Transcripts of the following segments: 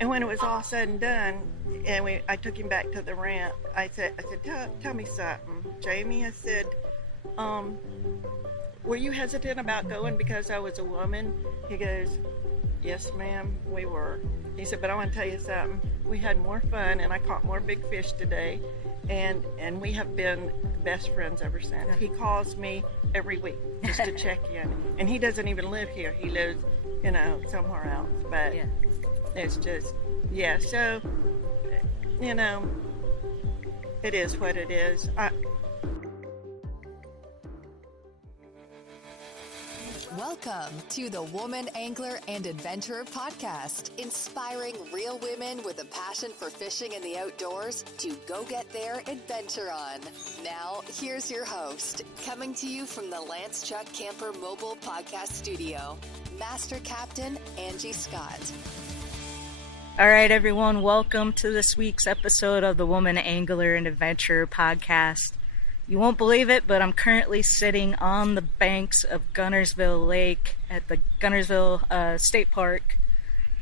And when it was all said and done, and I took him back to the ramp, I said, tell me something, Jamie. I said, um, were you hesitant about going because I was a woman? He goes, yes, ma'am, we were. He said, but I want to tell you something. We had more fun, and I caught more big fish today, and we have been best friends ever since. He calls me every week just to check in, and he doesn't even live here. He lives, somewhere else. But it's just, so, it is what it is. Welcome to the Woman Angler and Adventurer Podcast, inspiring real women with a passion for fishing in the outdoors to go get their adventure on. Now, here's your host, coming to you from the Lance Chuck Camper Mobile Podcast Studio, Master Captain Angie Scott. All right, everyone, welcome to this week's episode of the Woman Angler and Adventurer Podcast. You won't believe it, but I'm currently sitting on the banks of Guntersville Lake at the Guntersville State Park,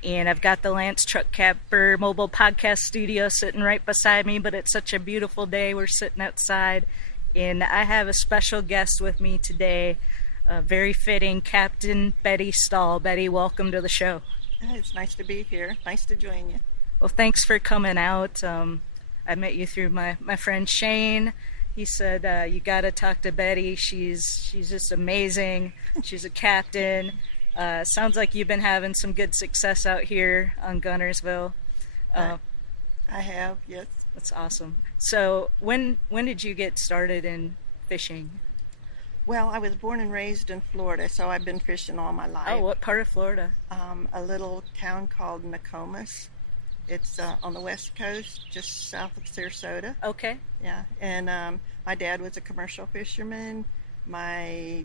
and I've got the Lance Truck Camper Mobile Podcast Studio sitting right beside me, but it's such a beautiful day. We're sitting outside, and I have a special guest with me today, very fitting, Captain Betty Stahl. Betty, welcome to the show. It's nice to be here. Nice to join you. Well, thanks for coming out. I met you through my friend Shane. He said, you got to talk to Betty. She's just amazing. She's a captain. Sounds like you've been having some good success out here on Guntersville. I have, yes. That's awesome. So when did you get started in fishing? Well, I was born and raised in Florida, so I've been fishing all my life. Oh, what part of Florida? A little town called Mecca. It's on the west coast, just south of Sarasota. Okay. Yeah, and my dad was a commercial fisherman. My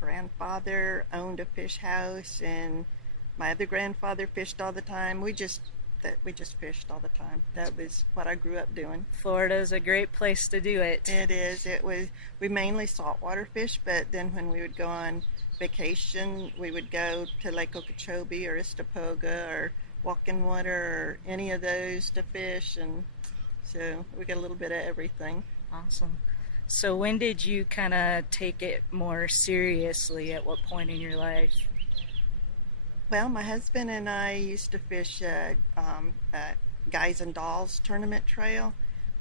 grandfather owned a fish house, and my other grandfather fished all the time. We just fished all the time. That was what I grew up doing. Florida is a great place to do it. It is. We mainly saltwater fish, but then when we would go on vacation, we would go to Lake Okeechobee or Istapoga or Walking Water or any of those to fish, and so we got a little bit of everything. Awesome. So when did you kind of take it more seriously? At what point in your life? Well, my husband and I used to fish at Guys and Dolls tournament trail,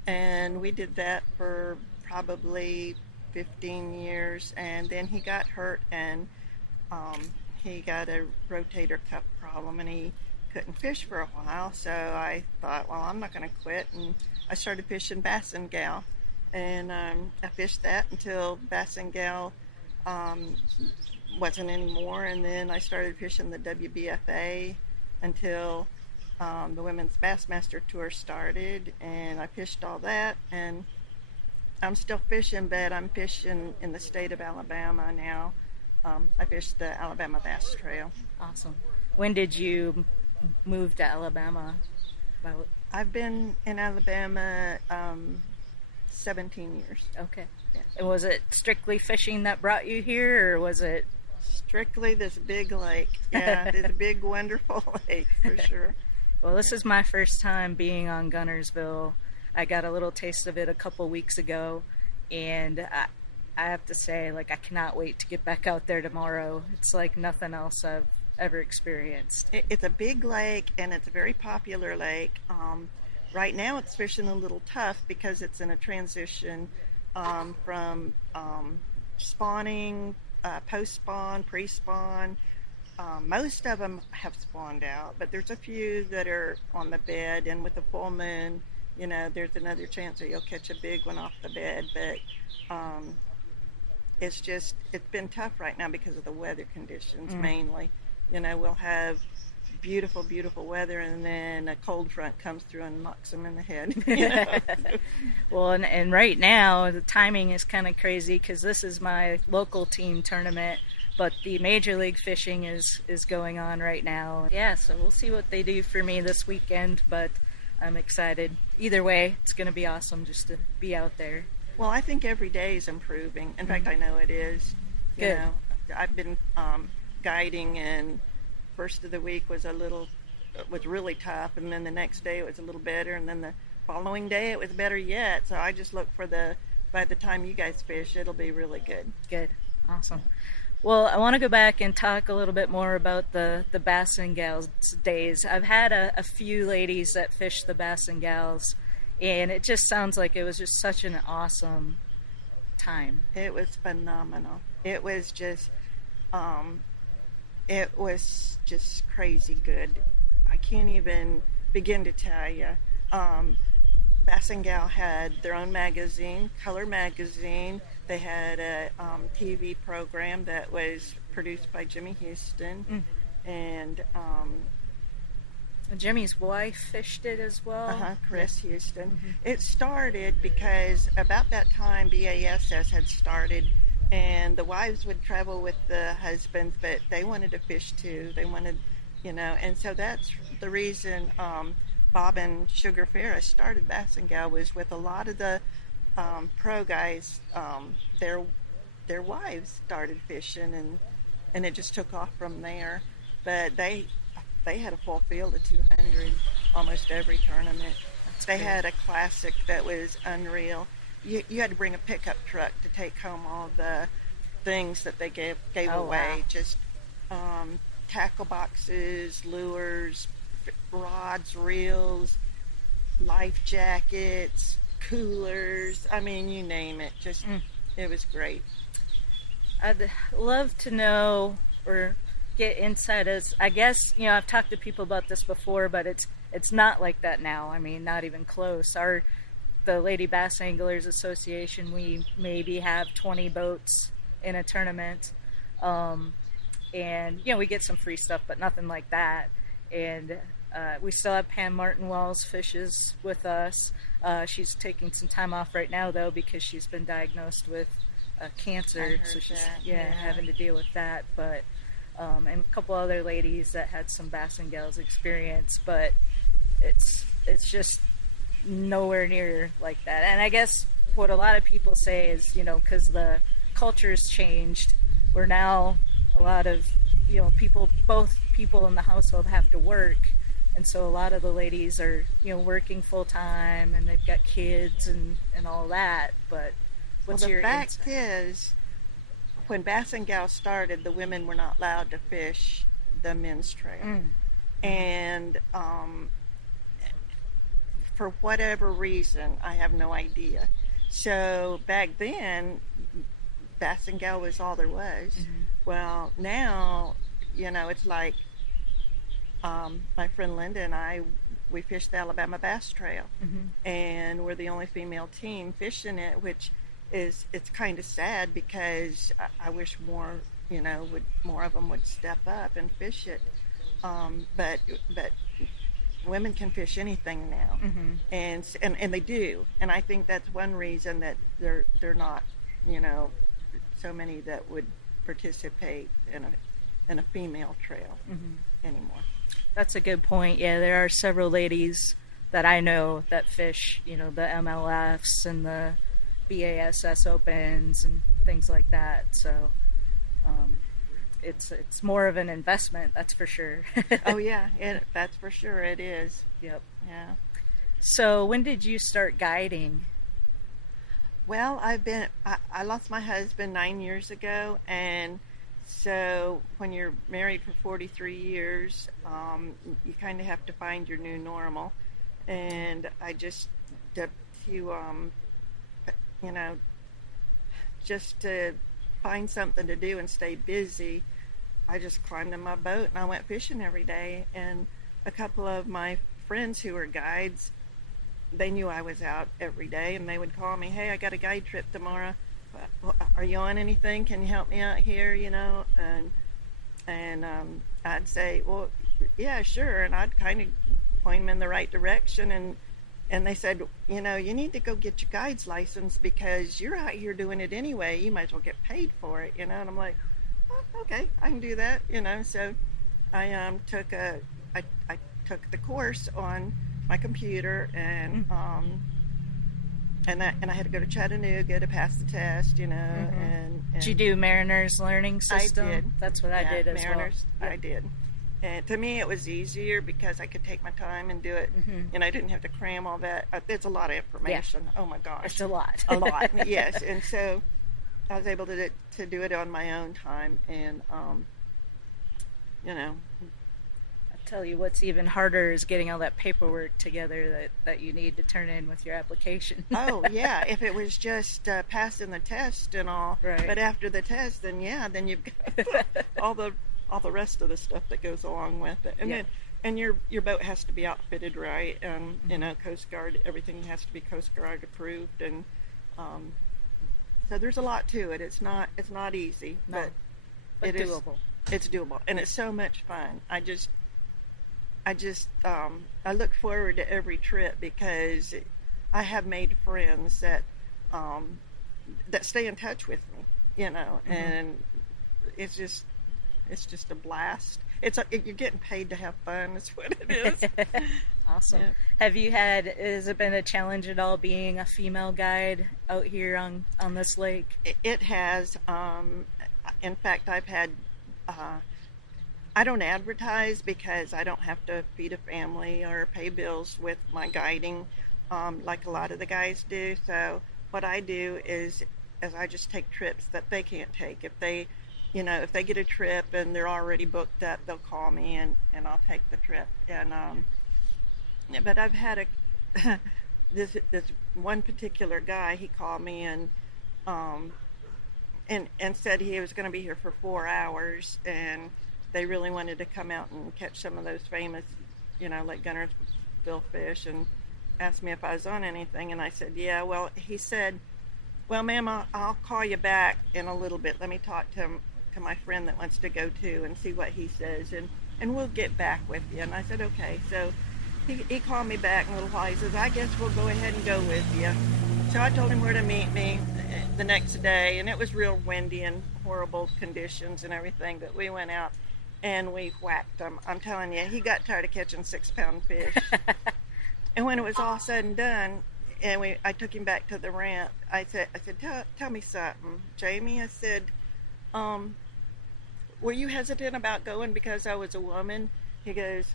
and we did that for probably 15 years, and then he got hurt, and he got a rotator cuff problem, and he couldn't fish for a while. So I thought, well, I'm not going to quit, and I started fishing bass and gal, and I fished that until bass and gal wasn't anymore, and then I started fishing the WBFA until the Women's Bassmaster Tour started, and I fished all that, and I'm still fishing, but I'm fishing in the state of Alabama now. I fish the Alabama Bass Trail. Awesome. When did you move to Alabama? I've been in Alabama 17 years. Okay. Yeah. And was it strictly fishing that brought you here, or was it strictly this big lake? Yeah, this big, wonderful lake, for sure. Well, this is my first time being on Guntersville. I got a little taste of it a couple weeks ago, and I have to say, I cannot wait to get back out there tomorrow. It's like nothing else I've ever experienced. It's a big lake, and it's a very popular lake. Right now it's fishing a little tough because it's in a transition from spawning, post-spawn, pre-spawn. Most of them have spawned out, but there's a few that are on the bed, and with the full moon, there's another chance that you'll catch a big one off the bed. But it's been tough right now because of the weather conditions, mainly. We'll have beautiful, beautiful weather, and then a cold front comes through and knocks them in the head. Well, and right now the timing is kind of crazy because this is my local team tournament, but the Major League Fishing is going on right now. Yeah, so we'll see what they do for me this weekend, but I'm excited. Either way, it's going to be awesome just to be out there. Well, I think every day is improving. In fact, I know it is. Good. I've been guiding, and first of the week was a little was really tough, and then the next day it was a little better, and then the following day it was better yet. So I just look for by the time you guys fish, it'll be really good. Good. Awesome. Well, I want to go back and talk a little bit more about the Bass and Gals days. I've had a few ladies that fish the Bass and Gals, and it just sounds like it was just such an awesome time. It was phenomenal. It was just crazy good. I can't even begin to tell you. Bass and Gal had their own magazine, Color Magazine. They had a TV program that was produced by Jimmy Houston, and Jimmy's wife fished it as well. Chris Houston. It started because about that time BASS had started, and the wives would travel with the husbands, but they wanted to fish too. They wanted, and so that's the reason Bob and Sugar Ferris started Bass and Gal, was with a lot of the pro guys. Their wives started fishing, and it just took off from there. But they had a full field of 200 almost every tournament. They had a classic that was unreal. You had to bring a pickup truck to take home all the things that they gave away. Wow. Just tackle boxes, lures, rods, reels, life jackets, coolers. I mean, you name it. Just it was great. I'd love to know or get insight as, I guess, I've talked to people about this before, but it's not like that now. I mean, not even close. The Lady Bass Anglers Association, we maybe have 20 boats in a tournament, and we get some free stuff, but nothing like that. And we still have Pam Martin Wells fishes with us. She's taking some time off right now though, because she's been diagnosed with cancer, so she's having to deal with that. But and a couple other ladies that had some Bass and Gals experience, but it's just nowhere near like that. And I guess what a lot of people say is, because the culture's changed, we're now a lot of both people in the household have to work, and so a lot of the ladies are working full time, and they've got kids and all that. But what's your fact insight? Is, when Bass and Gal started, the women were not allowed to fish the men's trail, and for whatever reason, I have no idea. So back then, Bass and Gal was all there was. Well, now, it's like my friend Linda and I, we fished the Alabama Bass Trail, and we're the only female team fishing it, which it's kind of sad, because I wish more of them would step up and fish it. But women can fish anything now, and they do, and I think that's one reason that they're not so many that would participate in a female trail anymore. That's a good point. Yeah, there are several ladies that I know that fish, the MLFs and the BASS Opens and things like that. So it's more of an investment, that's for sure. Oh yeah, that's for sure. It is. Yep. Yeah. So when did you start guiding? Well, I lost my husband 9 years ago, and so when you're married for 43 years, you kind of have to find your new normal. And I just, just to find something to do and stay busy, I just climbed in my boat and I went fishing every day. And a couple of my friends who were guides, they knew I was out every day, and they would call me, "Hey, I got a guide trip tomorrow. Are you on anything? Can you help me out here?" And I'd say, "Well, yeah, sure." And I'd kind of point them in the right direction. And they said, "You need to go get your guide's license, because you're out here doing it anyway. You might as well get paid for it." And I'm like, "Oh, okay, I can do that." So I took the course on my computer, and I had to go to Chattanooga to pass the test, and did you do Mariner's Learning System? I did. That's what I did as Mariners, well. I did. And to me, it was easier because I could take my time and do it, and I didn't have to cram all that. It's a lot of information. Yeah. Oh my gosh, it's a lot. A lot, yes. And so I was able to do it on my own time, and you know. I tell you, what's even harder is getting all that paperwork together that you need to turn in with your application. Oh yeah, if it was just passing the test and all, right. But after the test, then you've got all the rest of the stuff that goes along with it, and then your boat has to be outfitted right, and Coast Guard, everything has to be Coast Guard approved, and so there's a lot to it. It's not easy, no, but doable. It's doable, and it's so much fun. I look forward to every trip because I have made friends that stay in touch with me, and it's just a blast. You're getting paid to have fun. That's what it is. Awesome. Yeah. Has it been a challenge at all being a female guide out here on this lake? It has. In fact, I've had. I don't advertise because I don't have to feed a family or pay bills with my guiding like a lot of the guys do. So what I do is I just take trips that they can't take. If they get a trip and they're already booked up, they'll call me and I'll take the trip. And but I've had this one particular guy. He called me and said he was going to be here for 4 hours, and they really wanted to come out and catch some of those famous, like Guntersville fish, and asked me if I was on anything, and I said, yeah. Well, he said, well, ma'am, I'll call you back in a little bit. Let me talk to my friend that wants to go too and see what he says, and we'll get back with you. And I said, okay. So he called me back in a little while. He says, I guess we'll go ahead and go with you. So I told him where to meet me the next day, and it was real windy and horrible conditions and everything, but we went out and we whacked him. I'm telling you, he got tired of catching 6-pound fish. And when it was all said and done, and I took him back to the ramp, I said, tell me something, Jamie. I said, were you hesitant about going because I was a woman? He goes,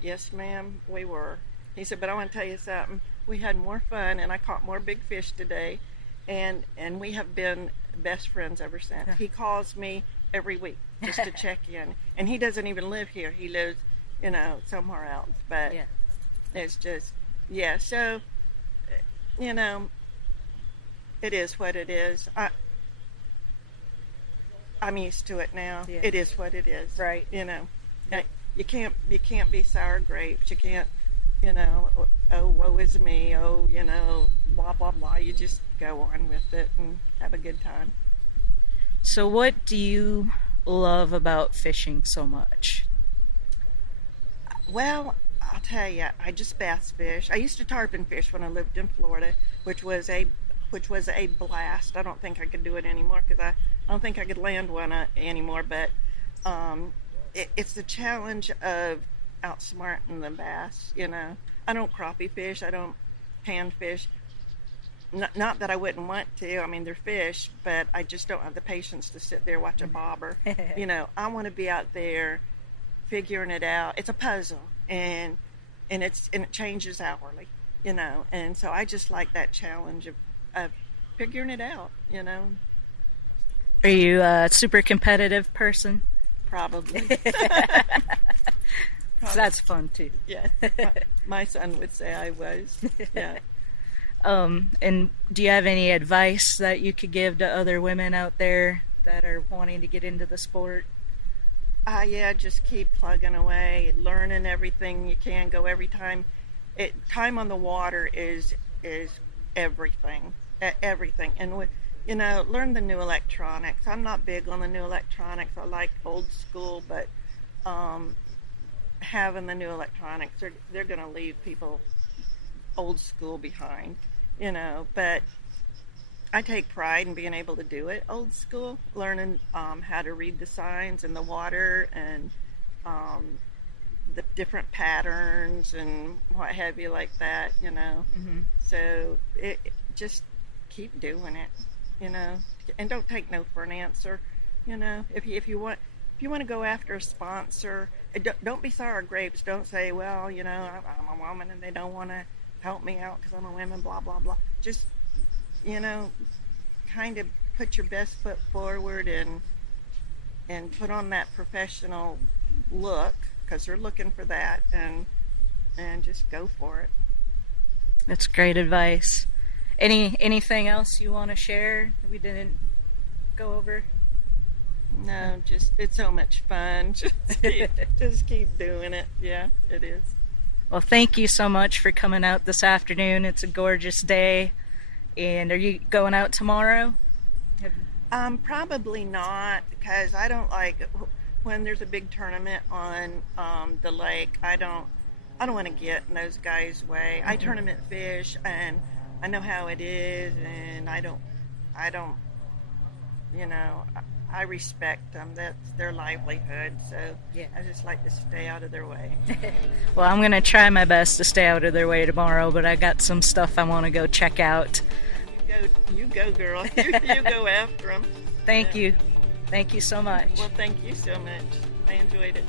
yes, ma'am, we were. He said, but I want to tell you something. We had more fun, and I caught more big fish today, and we have been best friends ever since. He calls me every week just to check in, and he doesn't even live here. He lives, somewhere else. But it's just, so, it is what it is. I'm used to it now. Yeah. It is what it is. Right. You can't be sour grapes. You can't, oh, woe is me. Oh, blah, blah, blah. You just go on with it and have a good time. So what do you love about fishing so much? Well, I'll tell you, I just bass fish. I used to tarpon fish when I lived in Florida, which was a blast. I don't think I could do it anymore because I don't think I could land one anymore. But it's the challenge of outsmarting the bass. I don't crappie fish. I don't pan fish. Not that I wouldn't want to. I mean, they're fish, but I just don't have the patience to sit there watch a bobber. I want to be out there figuring it out. It's a puzzle, and it changes hourly. And so I just like that challenge of figuring it out. Are you a super competitive person? Probably. That's fun too. Yeah, my son would say I was. Yeah. And do you have any advice that you could give to other women out there that are wanting to get into the sport? Yeah, just keep plugging away, learning everything you can. Go every time. Time on the water is everything. Everything. And learn the new electronics. I'm not big on the new electronics. I like old school, but having the new electronics, they're going to leave people old school behind, but I take pride in being able to do it old school, learning how to read the signs in the water and the different patterns and what have you like that, So just keep doing it, and don't take no for an answer. If you want, if you want to go after a sponsor, don't be sour grapes. Don't say, well, I'm a woman and they don't want to help me out because I'm a woman, blah, blah, blah. Just, kind of put your best foot forward and put on that professional look, because they're looking for that, and just go for it. That's great advice. Anything else you want to share we didn't go over? No, just it's so much fun. Just keep doing it. Yeah, it is. Well, thank you so much for coming out this afternoon. It's a gorgeous day. And are you going out tomorrow? Probably not, because I don't like when there's a big tournament on the lake. I don't want to get in those guys' way. I tournament fish, and I know how it is, and I don't. I respect them. That's their livelihood. So yeah, I just like to stay out of their way. Well, I'm gonna try my best to stay out of their way tomorrow, but I got some stuff I want to go check out. You go, girl. You go after them. Thank you so much. Well, thank you so much. I enjoyed it.